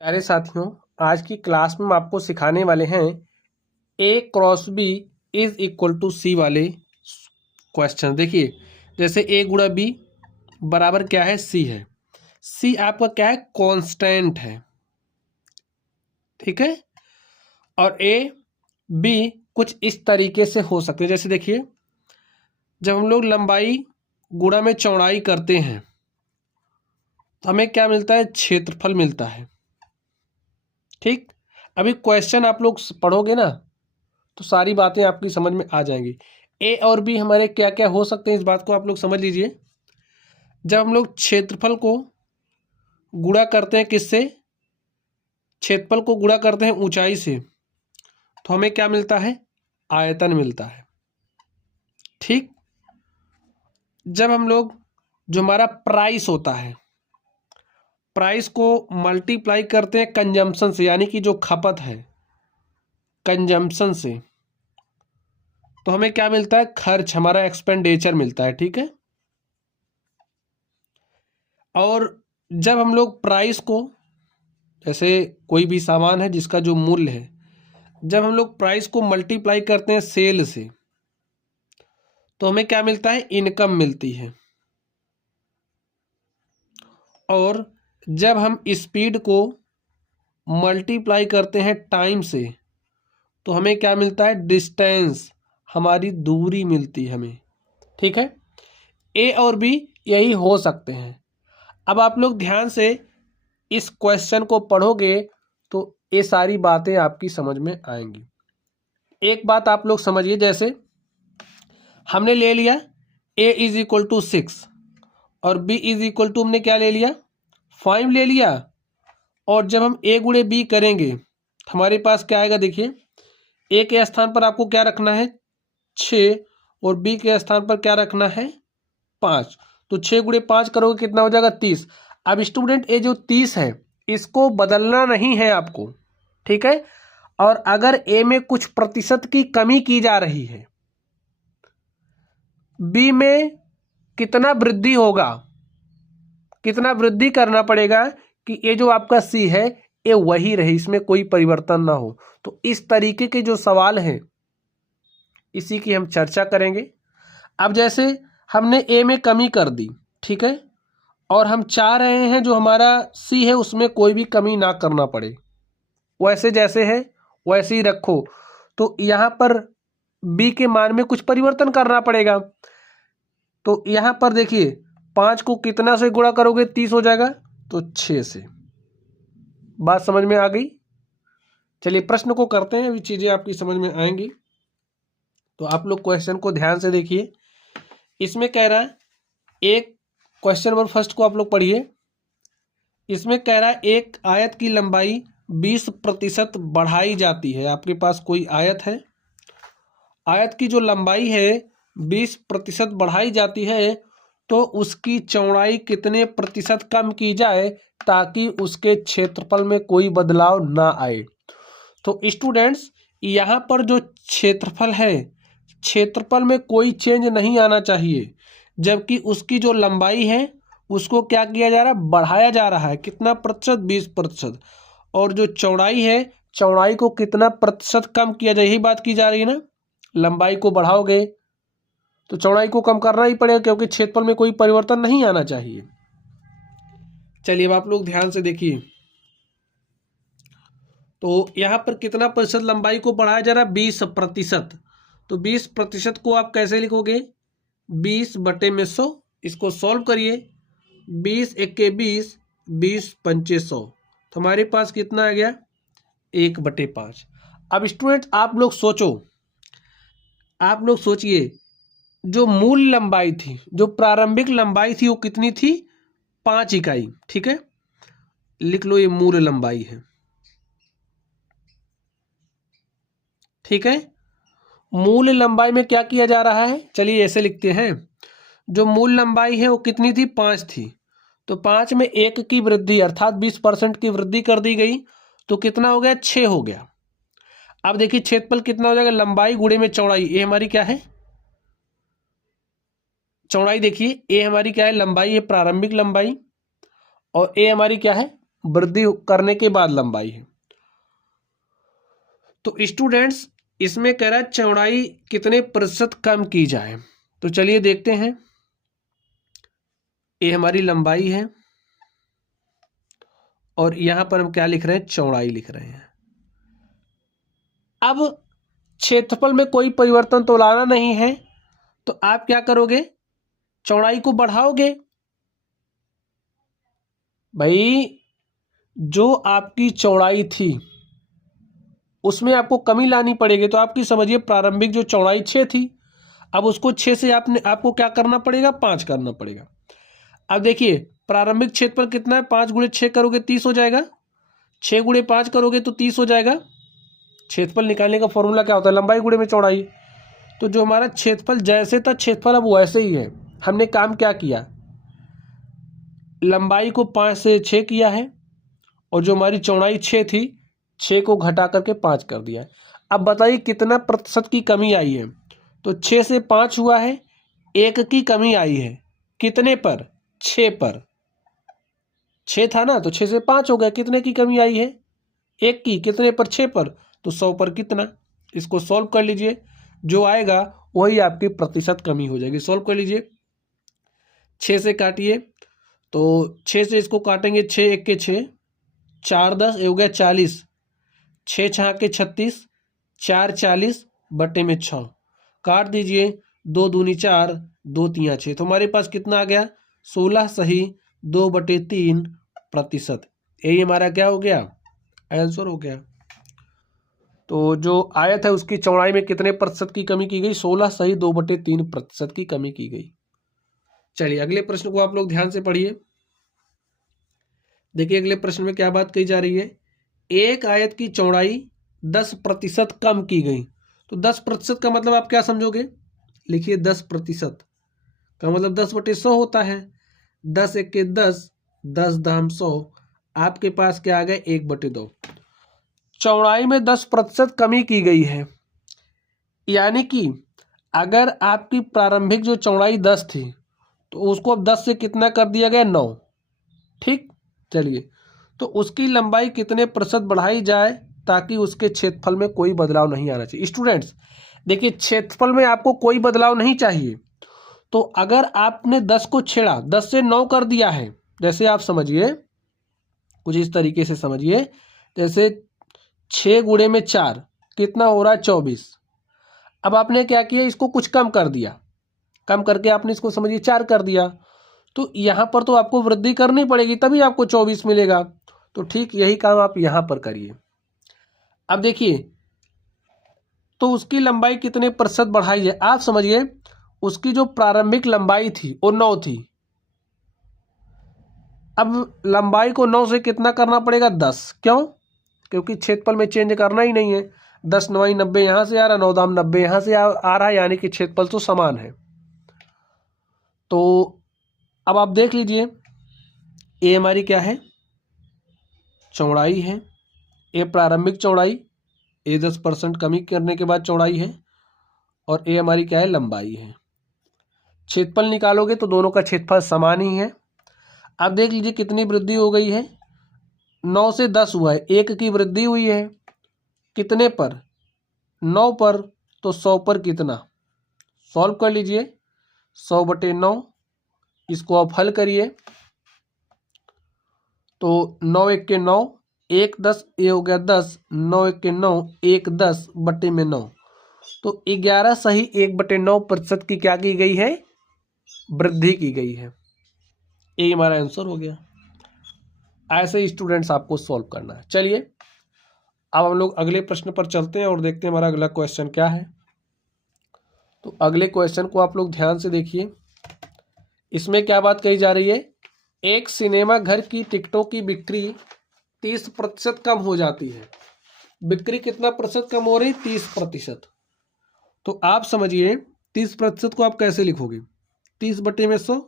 प्यारे साथियों, आज की क्लास में हम आपको सिखाने वाले हैं A cross B is equal to C वाले क्वेश्चन। देखिए, जैसे ए गुणा बी बराबर क्या है, सी है। सी आपका क्या है, कांस्टेंट है, ठीक है। और ए बी कुछ इस तरीके से हो सकते हैं। जैसे देखिए, जब हम लोग लंबाई गुणा में चौड़ाई करते हैं तो हमें क्या मिलता है, क्षेत्रफल मिलता है, ठीक। अभी क्वेश्चन आप लोग पढ़ोगे ना तो सारी बातें आपकी समझ में आ जाएंगी। ए और बी हमारे क्या क्या हो सकते हैं, इस बात को आप लोग समझ लीजिए। जब हम लोग क्षेत्रफल को गुणा करते हैं, किससे, क्षेत्रफल को गुणा करते हैं ऊंचाई से, तो हमें क्या मिलता है, आयतन मिलता है, ठीक। जब हम लोग, जो हमारा प्राइस होता है, प्राइस को मल्टीप्लाई करते हैं कंजम्पशन से, यानी कि जो खपत है कंजम्पशन से, तो हमें क्या मिलता है, खर्च, हमारा एक्सपेंडिचर मिलता है, ठीक है। और जब हम लोग प्राइस को, जैसे कोई भी सामान है जिसका जो मूल्य है, जब हम लोग प्राइस को मल्टीप्लाई करते हैं सेल से, तो हमें क्या मिलता है, इनकम मिलती है। और जब हम स्पीड को मल्टीप्लाई करते हैं टाइम से, तो हमें क्या मिलता है, डिस्टेंस, हमारी दूरी मिलती है हमें, ठीक है। ए और बी यही हो सकते हैं। अब आप लोग ध्यान से इस क्वेश्चन को पढ़ोगे तो ये सारी बातें आपकी समझ में आएंगी। एक बात आप लोग समझिए, जैसे हमने ले लिया ए इज इक्वल टू 6 और बी इज इक्वल टू हमने क्या ले लिया, 5 ले लिया। और जब हम ए गुणे बी करेंगे तो हमारे पास क्या आएगा, देखिए, ए के स्थान पर आपको क्या रखना है, 6, और बी के स्थान पर क्या रखना है, 5। तो 6 गुणे 5 करोगे कितना हो जाएगा, 30। अब स्टूडेंट, ये जो 30 है इसको बदलना नहीं है आपको, ठीक है। और अगर ए में कुछ प्रतिशत की कमी की जा रही है, बी में कितना वृद्धि होगा, कितना वृद्धि करना पड़ेगा कि ये जो आपका सी है ये वही रहे, इसमें कोई परिवर्तन ना हो। तो इस तरीके के जो सवाल हैं इसी की हम चर्चा करेंगे। अब जैसे हमने ए में कमी कर दी, ठीक है, और हम चाह रहे हैं जो हमारा सी है उसमें कोई भी कमी ना करना पड़े, वैसे जैसे है वैसे ही रखो। तो यहाँ पर बी के मान में कुछ परिवर्तन करना पड़ेगा। तो यहाँ पर देखिए, 5 को कितना से गुणा करोगे, 30 हो जाएगा, तो 6 से। बात समझ में आ गई। चलिए प्रश्न को करते हैं, अभी चीज़ें आपकी समझ में आएंगी। तो आप लोग क्वेश्चन को ध्यान से देखिए। इसमें कह रहा है, एक क्वेश्चन नंबर फर्स्ट को आप लोग पढ़िए। इसमें कह रहा है एक आयत की लंबाई 20% बढ़ाई जाती है। आपके पास कोई आयत है, आयत की जो लंबाई है 20% बढ़ाई जाती है, तो उसकी चौड़ाई कितने प्रतिशत कम की जाए ताकि उसके क्षेत्रफल में कोई बदलाव ना आए। तो स्टूडेंट्स, यहाँ पर जो क्षेत्रफल है, क्षेत्रफल में कोई चेंज नहीं आना चाहिए, जबकि उसकी जो लंबाई है उसको क्या किया जा रहा है, बढ़ाया जा रहा है। कितना प्रतिशत, 20%। और जो चौड़ाई है, चौड़ाई को कितना प्रतिशत कम किया जाए, यही बात की जा रही है ना। लंबाई को बढ़ाओगे तो चौड़ाई को कम करना ही पड़ेगा, क्योंकि क्षेत्रफल में कोई परिवर्तन नहीं आना चाहिए। चलिए अब आप लोग ध्यान से देखिए। तो यहाँ पर कितना प्रतिशत लंबाई को बढ़ाया जा रहा है, 20%। तो 20% को आप कैसे लिखोगे, 20/100। इसको सॉल्व करिए, 20 एके 20, 20 पंचे 100, तो हमारे पास कितना आ गया, 1/5। अब स्टूडेंट आप लोग सोचो, आप लोग सोचिए, जो मूल लंबाई थी, जो प्रारंभिक लंबाई थी वो कितनी थी, 5 इकाई, ठीक है। लिख लो, ये मूल लंबाई है, ठीक है। मूल लंबाई में क्या किया जा रहा है, चलिए ऐसे लिखते हैं। जो मूल लंबाई है वो कितनी थी, 5 थी। तो 5 में 1 की वृद्धि अर्थात 20% की वृद्धि कर दी गई, तो कितना हो गया, 6 हो गया। अब देखिए क्षेत्रफल कितना हो जाएगा, लंबाई गुणे में चौड़ाई। ये हमारी क्या है, चौड़ाई। देखिए ए हमारी क्या है, लंबाई है, प्रारंभिक लंबाई, और ए हमारी क्या है, वृद्धि करने के बाद लंबाई है। तो स्टूडेंट्स इसमें कह रहा है चौड़ाई कितने प्रतिशत कम की जाए। तो चलिए देखते हैं। ये हमारी लंबाई है और यहां पर हम क्या लिख रहे हैं, चौड़ाई लिख रहे हैं। अब क्षेत्रफल में कोई परिवर्तन तो लाना नहीं है, तो आप क्या करोगे, चौड़ाई को बढ़ाओगे। भाई जो आपकी चौड़ाई थी उसमें आपको कमी लानी पड़ेगी। तो आपकी समझिए प्रारंभिक जो चौड़ाई 6 थी, अब उसको 6 से आपको क्या करना पड़ेगा, 5 करना पड़ेगा। अब देखिए प्रारंभिक क्षेत्रफल कितना है, 5 गुणे 6 करोगे 30 हो जाएगा, 6 गुणे 5 करोगे तो 30 हो जाएगा। क्षेत्रफल निकालने का फॉर्मूला क्या होता है, लंबाई गुणे में चौड़ाई। तो जो हमारा क्षेत्रफल जैसे था क्षेत्रफल अब वैसे ही है। हमने काम क्या किया, लंबाई को 5 से 6 किया है और जो हमारी चौड़ाई 6 थी 6 को घटा करके 5 कर दिया है। अब बताइए कितना प्रतिशत की कमी आई है। तो 6 से 5 हुआ है, 1 की कमी आई है, कितने पर, 6 पर। 6 था ना, तो 6 से 5 हो गया, कितने की कमी आई है, 1 की, कितने पर, 6 पर, तो 100 पर कितना। इसको सॉल्व कर लीजिए, जो आएगा वही आपकी प्रतिशत कमी हो जाएगी। सॉल्व कर लीजिए, 6 से काटिए, तो 6 से इसको काटेंगे, 6 1 के 6, 4 10 ये हो गया 40, 6 6 के 36, 4 40 बटे में 6 काट दीजिए, 2 दूनी 4, 2 तिया 6, तो हमारे पास कितना आ गया, 16 सही 2/3 प्रतिशत। यही हमारा क्या हो गया, आंसर हो गया। तो जो आयत है उसकी चौड़ाई में कितने प्रतिशत की कमी की गई, 16 सही 2/3 प्रतिशत की कमी की गई। चलिए अगले प्रश्न को आप लोग ध्यान से पढ़िए। देखिए अगले प्रश्न में क्या बात कही जा रही है, एक आयत की चौड़ाई 10% कम की गई। तो 10% का मतलब आप क्या समझोगे, लिखिए 10% का मतलब 10/100 होता है। 10 1 के 10, 10 दाम 100, आपके पास क्या आ गया 1/2। चौड़ाई में 10% कमी की गई है, यानी कि अगर आपकी प्रारंभिक जो चौड़ाई 10 थी तो उसको अब 10 से कितना कर दिया गया, 9। ठीक, चलिए तो उसकी लंबाई कितने प्रतिशत बढ़ाई जाए ताकि उसके क्षेत्रफल में कोई बदलाव नहीं आना चाहिए। स्टूडेंट्स देखिए क्षेत्रफल में आपको कोई बदलाव नहीं चाहिए, तो अगर आपने 10 को छेड़ा, 10 से 9 कर दिया है, जैसे आप समझिए कुछ इस तरीके से समझिए, जैसे 6 गुणे में 4 कितना हो रहा है, 24। अब आपने क्या किया, इसको कुछ कम कर दिया, कम करके आपने इसको समझिए 4 कर दिया, तो यहाँ पर तो आपको वृद्धि करनी पड़ेगी तभी आपको 24 मिलेगा। तो ठीक यही काम आप यहाँ पर करिए। अब देखिए तो उसकी लंबाई कितने प्रतिशत बढ़ाई है, आप समझिए उसकी जो प्रारंभिक लंबाई थी वो 9 थी, अब लंबाई को 9 से कितना करना पड़ेगा, 10। क्यों, क्योंकि क्षेत्रफल में चेंज करना ही नहीं है। 10 9 90 यहाँ से आ रहा, 9 दाम 90 यहाँ से आ रहा है, यानी कि क्षेत्रफल तो समान है। तो अब आप देख लीजिए ये हमारी क्या है, चौड़ाई है, ये प्रारंभिक चौड़ाई, ये 10% कमी करने के बाद चौड़ाई है, और ये हमारी क्या है, लंबाई है। क्षेत्रफल निकालोगे तो दोनों का क्षेत्रफल समान ही है। अब देख लीजिए कितनी वृद्धि हो गई है, 9 से 10 हुआ है, 1 की वृद्धि हुई है, कितने पर, 9 पर, तो 100 पर कितना। सॉल्व कर लीजिए, 100/9, इसको आप हल करिए, तो 9 1 के 9, 1 10 ये हो गया 10, 9 1 के 9, 1 10 बटे में 9, तो 11 सही 1/9 प्रतिशत की क्या की गई है, वृद्धि की गई है। ये हमारा आंसर हो गया। ऐसे ही स्टूडेंट्स आपको सॉल्व करना है। चलिए अब हम लोग अगले प्रश्न पर चलते हैं और देखते हैं हमारा अगला क्वेश्चन क्या है। तो अगले क्वेश्चन को आप लोग ध्यान से देखिए, इसमें क्या बात कही जा रही है, एक सिनेमा घर की टिकटों की बिक्री 30% कम हो जाती है। बिक्री कितना प्रतिशत कम हो रही, 30%। तो आप समझिए 30% को आप कैसे लिखोगे, 30/100,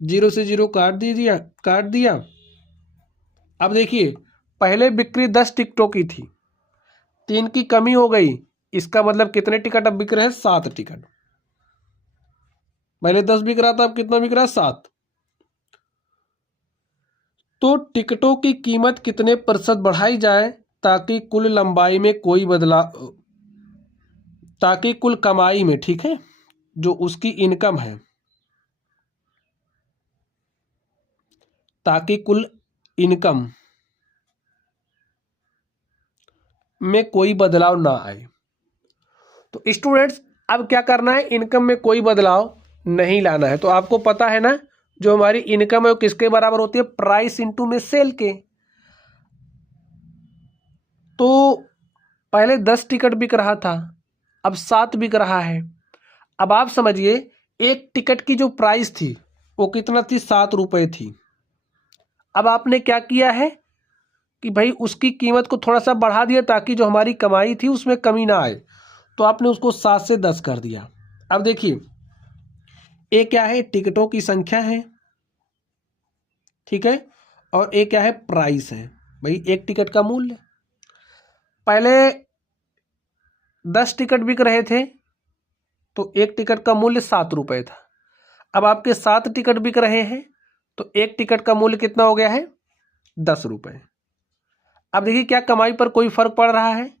0 से 0 काट दिया। अब देखिए पहले बिक्री 10 टिकटों की थी, 3 की कमी हो गई, इसका मतलब कितने टिकट अब बिक रहे हैं, 7 टिकट। पहले 10 बिक रहा था, अब कितना बिक रहा है, 7। तो टिकटों की कीमत कितने प्रतिशत बढ़ाई जाए ताकि कुल लंबाई में कोई बदलाव, ताकि कुल कमाई में, ठीक है, जो उसकी इनकम है, ताकि कुल इनकम में कोई बदलाव ना आए। तो स्टूडेंट्स अब क्या करना है, इनकम में कोई बदलाव नहीं लाना है। तो आपको पता है ना, जो हमारी इनकम है वो किसके बराबर होती है, प्राइस इंटू में सेल के। तो पहले 10 टिकट बिक रहा था, अब 7 बिक रहा है। अब आप समझिए, एक टिकट की जो प्राइस थी वो कितना थी, 7 रुपये थी। अब आपने क्या किया है कि भाई उसकी कीमत को थोड़ा सा बढ़ा दिया ताकि जो हमारी कमाई थी उसमें कमी ना आए। तो आपने उसको 7 से 10 कर दिया। अब देखिए, ये क्या है, टिकटों की संख्या है, ठीक है, और ये क्या है, प्राइस है, भाई एक टिकट का मूल्य। पहले 10 टिकट बिक रहे थे तो एक टिकट का मूल्य 7 रुपये था। अब आपके 7 टिकट बिक रहे हैं तो एक टिकट का मूल्य कितना हो गया है, 10 रुपये। अब देखिए क्या कमाई पर कोई फर्क पड़ रहा है,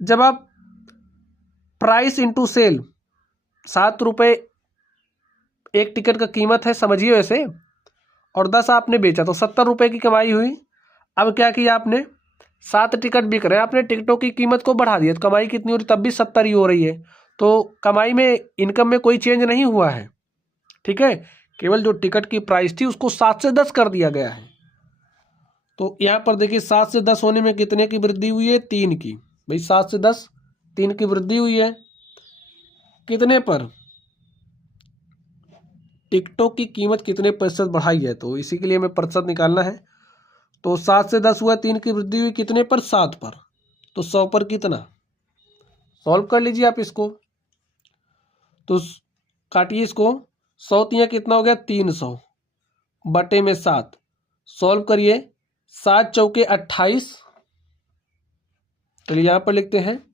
जब आप प्राइस इंटू सेल, 7 रुपये एक टिकट का कीमत है, समझिए वैसे, और 10 आपने बेचा तो 70 रुपये की कमाई हुई। अब क्या किया आपने, 7 टिकट बिक रहे हैं, आपने टिकटों की कीमत को बढ़ा दिया तो कमाई कितनी हो रही, तब भी 70 ही हो रही है। तो कमाई में, इनकम में कोई चेंज नहीं हुआ है, ठीक है, केवल जो टिकट की प्राइस थी उसको 7 से 10 कर दिया गया है। तो यहाँ पर देखिए 7 से 10 होने में कितने की वृद्धि हुई है, 3 की। भाई 7 से 10, 3 की वृद्धि हुई है। कितने पर, टिकटों की कीमत कितने प्रतिशत बढ़ाई है, तो इसी के लिए हमें प्रतिशत निकालना है। तो 7 से 10 हुआ, 3 की वृद्धि हुई, कितने पर, 7 पर। तो 100 पर कितना, सॉल्व कर लीजिए आप इसको। तो काटिए इसको, 100 तिया कितना हो गया, 300 बटे में 7, सॉल्व करिए, 7 चौके 28। चलिए यहाँ पर लिखते हैं,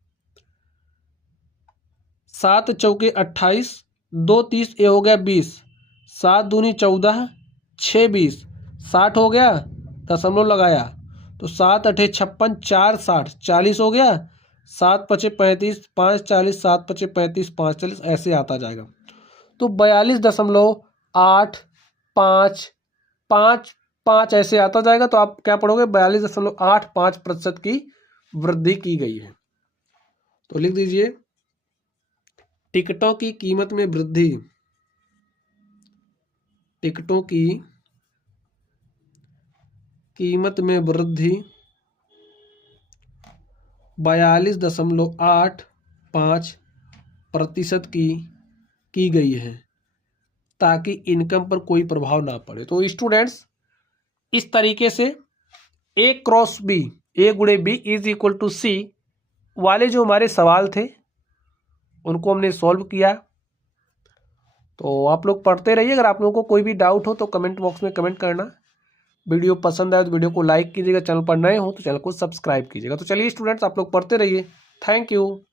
7 चौके 28, 2 30, ये हो गया 20, 7 दूनी 14, 6 20, 60 हो गया, दशमलव लगाया तो 7 अठे 56, 4 60, 40 हो गया, 7 पचे 35, 5 40, 7 पचे 35, 5 40, ऐसे आता जाएगा। तो 42.855 ऐसे आता जाएगा। तो आप क्या पढ़ोगे, 42.85% की वृद्धि की गई है। तो लिख दीजिए, टिकटों की कीमत में वृद्धि, टिकटों की कीमत में वृद्धि 42.85% की गई है ताकि इनकम पर कोई प्रभाव ना पड़े। तो स्टूडेंट्स, इस तरीके से A क्रॉस B, A गुणे B is equal to C वाले जो हमारे सवाल थे उनको हमने सॉल्व किया। तो आप लोग पढ़ते रहिए। अगर आप लोगों को कोई भी डाउट हो तो कमेंट बॉक्स में कमेंट करना। वीडियो पसंद आए तो वीडियो को लाइक कीजिएगा, चैनल पर नए हो तो चैनल को सब्सक्राइब कीजिएगा। तो चलिए स्टूडेंट्स, आप लोग पढ़ते रहिए। Thank you.